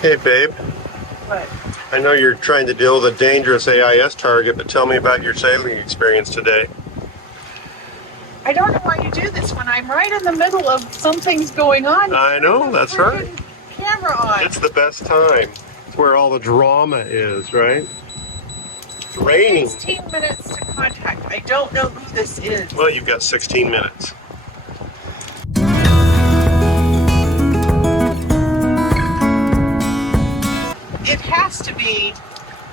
Hey, babe. What? I know you're trying to deal with a dangerous AIS target, but tell me about your sailing experience today. I don't know why you do this when I'm right in the middle of something's going on. I know, that's right. Camera on. It's the best time. It's where all the drama is, right? It's raining. 16 minutes to contact. I don't know who this is. Well, you've got 16 minutes. It has to be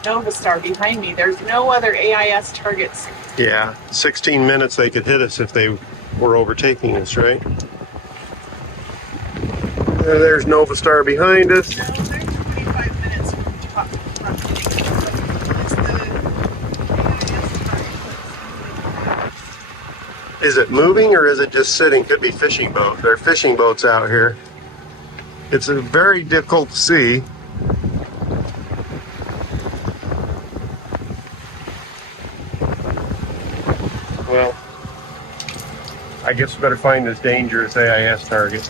Nova Star behind me. There's no other AIS targets. Yeah, 16 minutes they could hit us if they were overtaking us, right? There's Nova Star behind us. No, there's 25 minutes from it's the AIS target. Is it moving or is it just sitting? Could be fishing boat. There are fishing boats out here. It's very difficult to see. Well, I guess we better find this dangerous AIS target.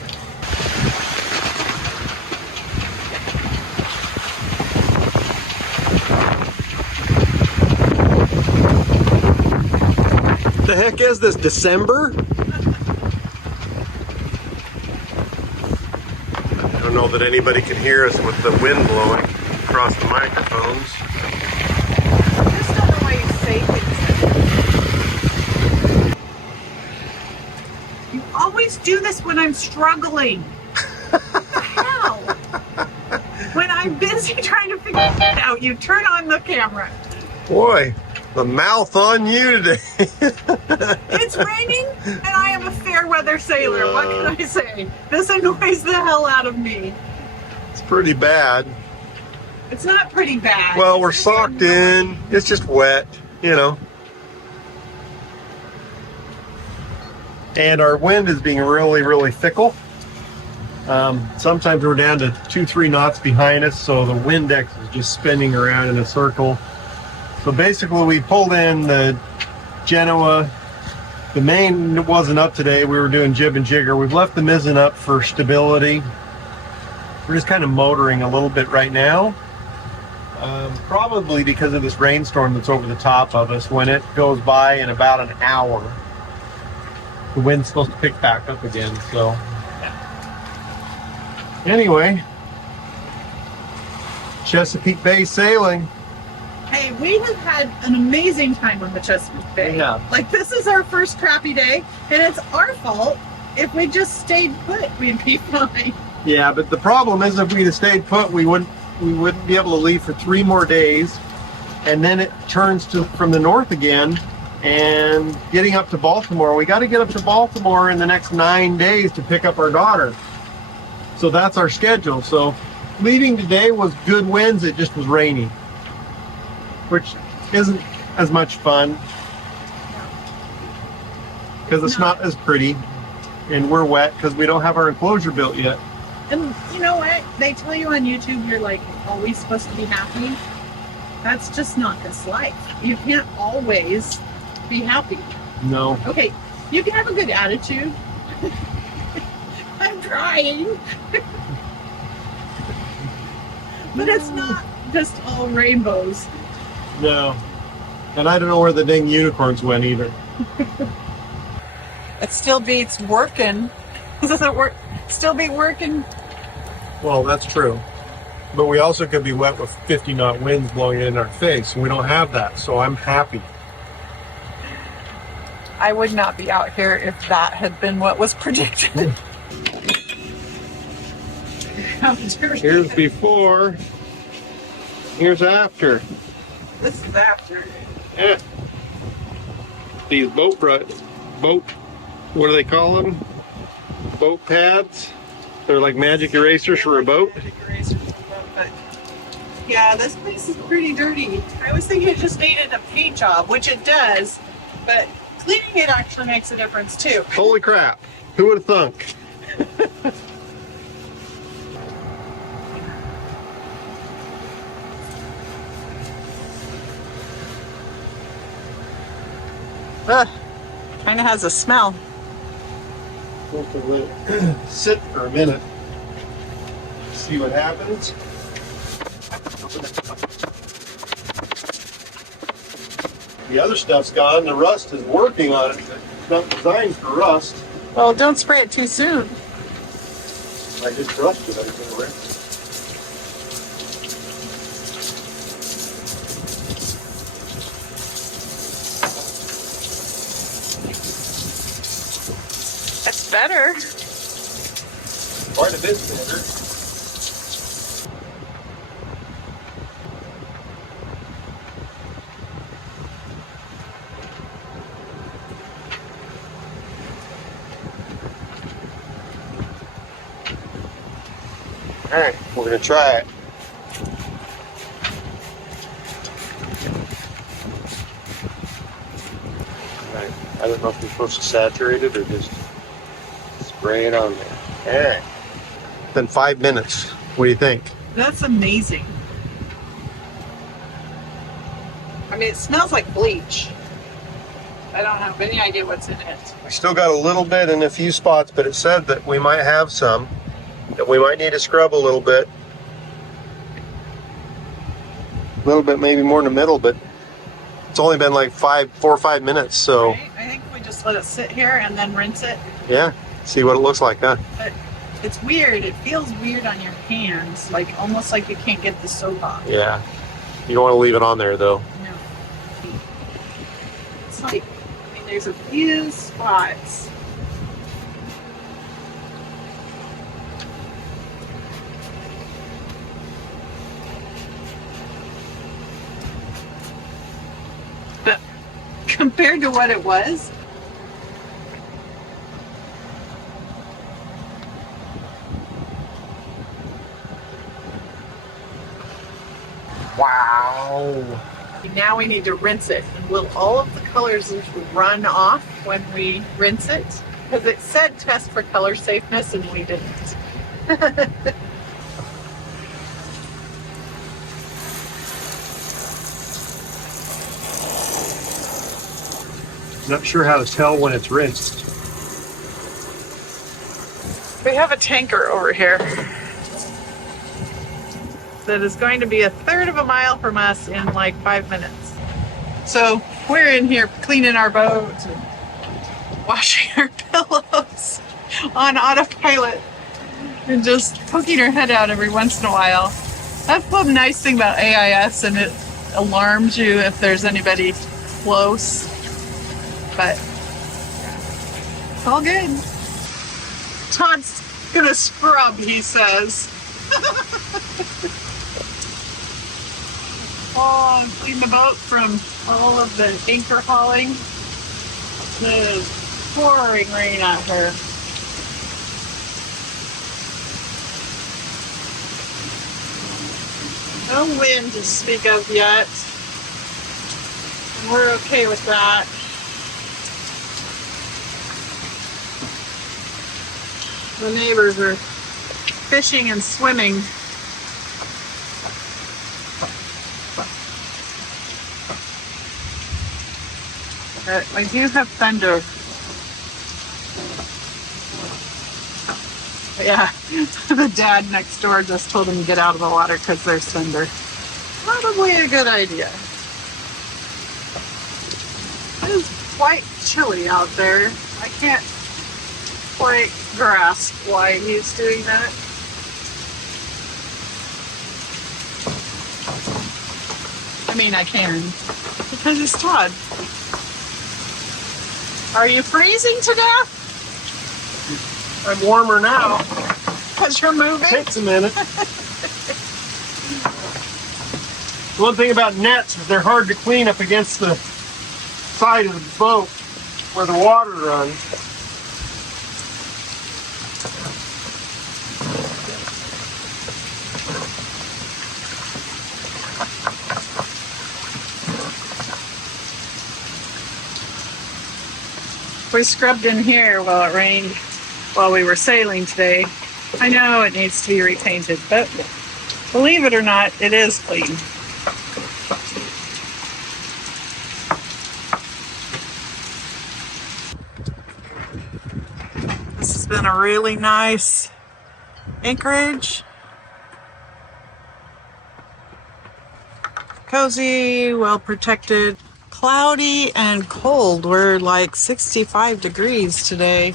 The heck is this, December? I don't know that anybody can hear us with the wind blowing across the microphones. I just don't know why you say things. You always do this when I'm struggling. What the hell? When I'm busy trying to figure it out, you turn on the camera. Boy, the mouth on you today. It's raining and I am a fair weather sailor. What can I say? This annoys the hell out of me. It's pretty bad. It's not pretty bad. Well, we're socked in. It's just wet, you know. And our wind is being really, really fickle. Sometimes we're down to 2-3 knots behind us, so the Windex is just spinning around in a circle. So basically we pulled in the Genoa. The main wasn't up today. We were doing jib and jigger. We've left the mizzen up for stability. We're just kind of motoring a little bit right now. Probably because of this rainstorm that's over the top of us. When it goes by in about an hour, the wind's supposed to pick back up again. So anyway, Chesapeake Bay sailing. Hey, we have had an amazing time on the Chesapeake Bay. Yeah. Like, this is our first crappy day, and it's our fault. If we just stayed put, we'd be fine. Yeah, but the problem is if we'd have stayed put, we wouldn't be able to leave for 3 more days, and then it turns from the north again, and getting up to Baltimore. We got to get up to Baltimore in the next 9 days to pick up our daughter. So that's our schedule. So leaving today was good winds. It just was raining, which isn't as much fun because it's not as pretty, and we're wet because we don't have our enclosure built yet. And you know what? They tell you on YouTube you're like always supposed to be happy. That's just not this life. You can't always be happy. No. Okay, you can have a good attitude. I'm trying. But it's not just all rainbows. No. And I don't know where the dang unicorns went either. It still beats working. Does it work? Still be working? Well, that's true. But we also could be wet with 50-knot winds blowing in our face. We don't have that, so I'm happy. I would not be out here if that had been what was predicted. Here's before. Here's after. This is after. Yeah. These what do they call them? Boat pads. They're like magic erasers for a boat. But yeah, this place is pretty dirty. I was thinking it just needed a paint job, which it does, but cleaning it actually makes a difference too. Holy crap. Who would have thunk? Kind of has a smell. Sit for a minute. See what happens. The other stuff's gone. The rust is working on it. It's not designed for rust. Well, don't spray it too soon. I just brushed it. I was gonna rinse it. That's better. Quite a bit better. All right, we're gonna try it. All right, I don't know if you're supposed to saturate it or just spray it on there. All right. Then 5 minutes. What do you think? That's amazing. I mean, it smells like bleach. I don't have any idea what's in it. We still got a little bit in a few spots, but it said that we might have some. That we might need to scrub a little bit. A little bit, maybe more in the middle, but it's only been like 4 or 5 minutes, so Right? I think we just let it sit here and then rinse it. yeah, see what it looks like, huh? But it's weird. It feels weird on your hands, like almost like you can't get the soap off. Yeah. You don't want to leave it on there, though. No. It's like, I mean, there's a few spots. But compared to what it was, Wow. now we need to rinse it. And will all of the colors run off when we rinse it? Because it said test for color safeness and we didn't. Not sure how to tell when it's rinsed. We have a tanker over here that is going to be a third of a mile from us in like 5 minutes. So we're in here cleaning our boat and washing our pillows on autopilot and just poking our head out every once in a while. That's the nice thing about AIS, and it alarms you if there's anybody close. But it's all good. Todd's gonna scrub, he says. Oh, clean the boat from all of the anchor hauling. It is pouring rain out here. No wind to speak of yet. And we're okay with that. The neighbors are fishing and swimming. I do have thunder. Yeah, the dad next door just told him to get out of the water because there's thunder. Probably a good idea. It is quite chilly out there. I can't quite grasp why he's doing that. I mean, I can, because it's Todd. Are you freezing to death? I'm warmer now. Because you're moving? Takes a minute. One thing about nets is they're hard to clean up against the side of the boat where the water runs. We scrubbed in here while it rained, while we were sailing today. I know it needs to be repainted, but believe it or not, it is clean. This has been a really nice Anchorage. Cozy, well protected. Cloudy and cold. We're like 65 degrees today.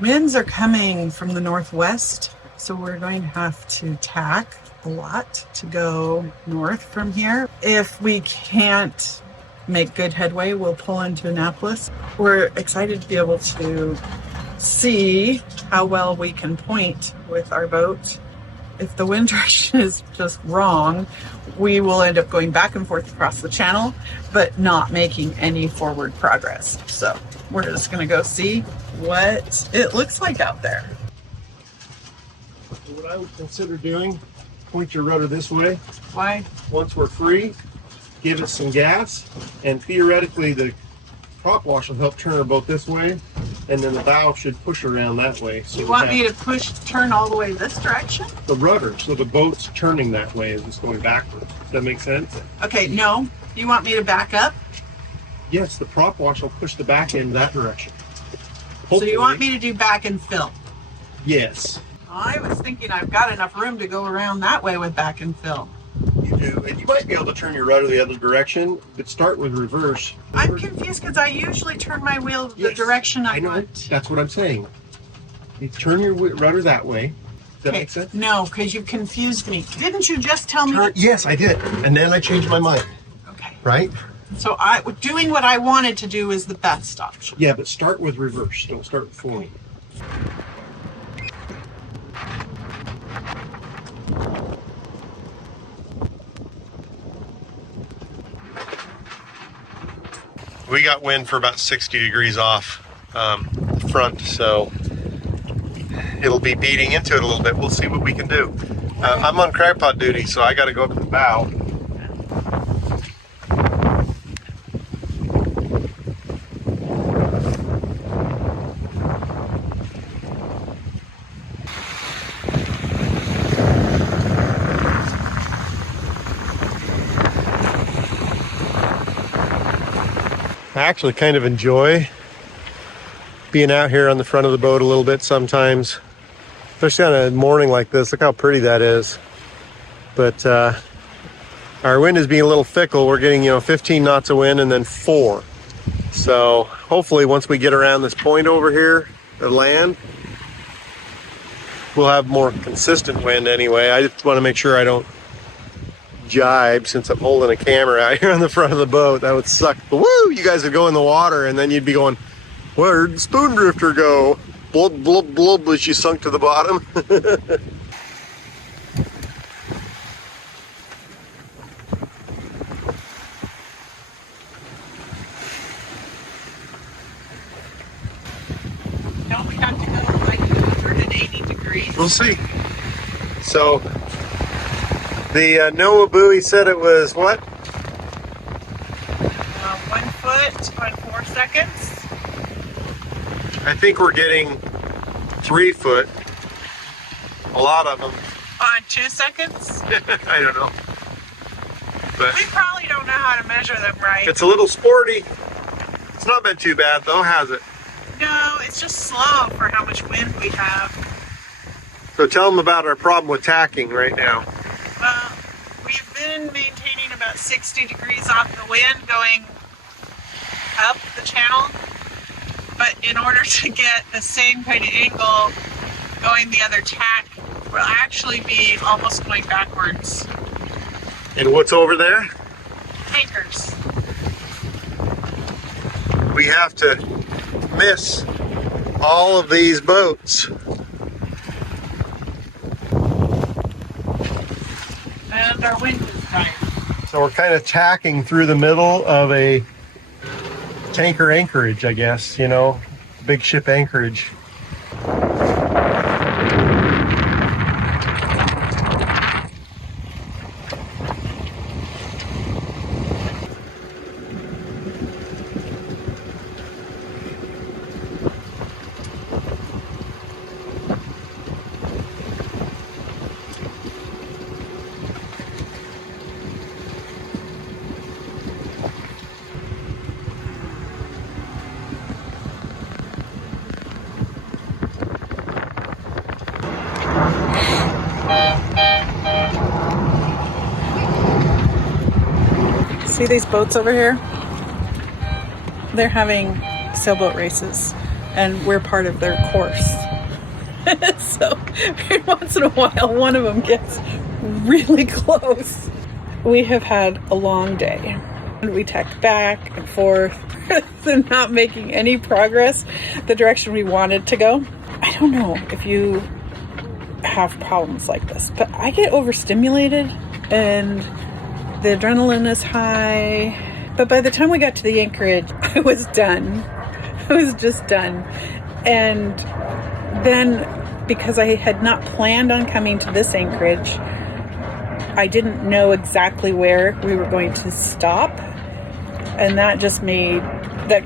Winds are coming from the northwest, so we're going to have to tack a lot to go north from here. If we can't make good headway, we'll pull into Annapolis. We're excited to be able to see how well we can point with our boat. If the wind direction is just wrong, we will end up going back and forth across the channel, but not making any forward progress. So we're just gonna go see what it looks like out there. What I would consider doing, point your rudder this way. Why? Once we're free, give it some gas, and theoretically the prop wash will help turn our boat this way, and then the bow should push around that way. So you want me to turn all the way this direction? The rudder, so the boat's turning that way as it's going backwards. Does that make sense? Okay, no. You want me to back up? Yes, the prop wash will push the back end that direction. So you want me to do back and fill? Yes. I was thinking I've got enough room to go around that way with back and fill. You do, and you might be able to turn your rudder the other direction, but start with reverse. I'm confused because I usually turn my wheel the direction I know. want. That's what I'm saying. You turn your rudder that way. Does that make sense? No, because you confused me. Didn't you just tell me? Yes, I did, and then I changed my mind. Okay. Right? So doing what I wanted to do is the best option. Yeah, but start with reverse. Don't start with forward. We got wind for about 60 degrees off the front, so it'll be beating into it a little bit. We'll see what we can do. I'm on crackpot duty, so I got to go up to the bow. I actually kind of enjoy being out here on the front of the boat a little bit sometimes, especially on a morning like this. Look how pretty that is. But our wind is being a little fickle. We're getting 15 knots of wind and then 4. So hopefully once we get around this point over here at land, we'll have more consistent wind anyway. I just want to make sure I don't jibe since I'm holding a camera out here on the front of the boat. That would suck. But woo, you guys would go in the water and then you'd be going, where'd Spoondrifter go? Blub, blub, blub, as she sunk to the bottom. Don't we have to go like 180 degrees? We'll see. So the NOAA buoy said it was what? 1 foot on 4 seconds. I think we're getting 3 foot. A lot of them. On 2 seconds? I don't know. But We probably don't know how to measure them right. it's a little sporty. It's not been too bad though, has it? No, it's just slow for how much wind we have. So tell them about our problem with tacking right now. Well, we've been maintaining about 60 degrees off the wind going up the channel. But in order to get the same kind of angle going the other tack, we'll actually be almost going backwards. And what's over there? Anchors. We have to miss all of these boats. And our wind is tight. So we're kind of tacking through the middle of a tanker anchorage, I guess, big ship anchorage. See these boats over here? They're having sailboat races, and we're part of their course. So once in a while, one of them gets really close. We have had a long day, and we tacked back and forth and not making any progress the direction we wanted to go. I don't know if you have problems like this, but I get overstimulated and the adrenaline is high. But by the time we got to the Anchorage, I was done. I was just done. And then, because I had not planned on coming to this Anchorage, I didn't know exactly where we were going to stop. And that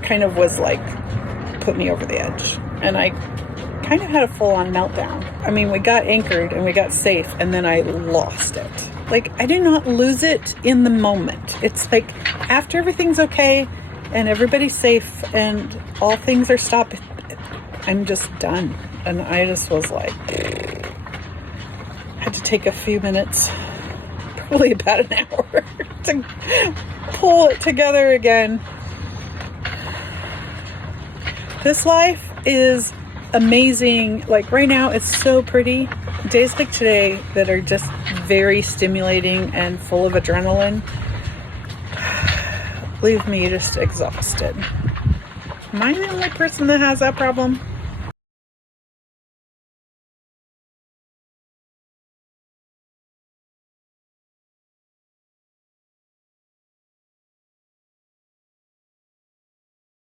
kind of was like, put me over the edge. And I kind of had a full-on meltdown. I mean, we got anchored and we got safe, and then I lost it. Like, I did not lose it in the moment. It's like, after everything's okay and everybody's safe and all things are stopped, I'm just done. And I just was like, had to take a few minutes, probably about an hour, to pull it together again. This life is amazing. Like, right now it's so pretty. Days like today that are just very stimulating and full of adrenaline leave me just exhausted. Am I the only person that has that problem?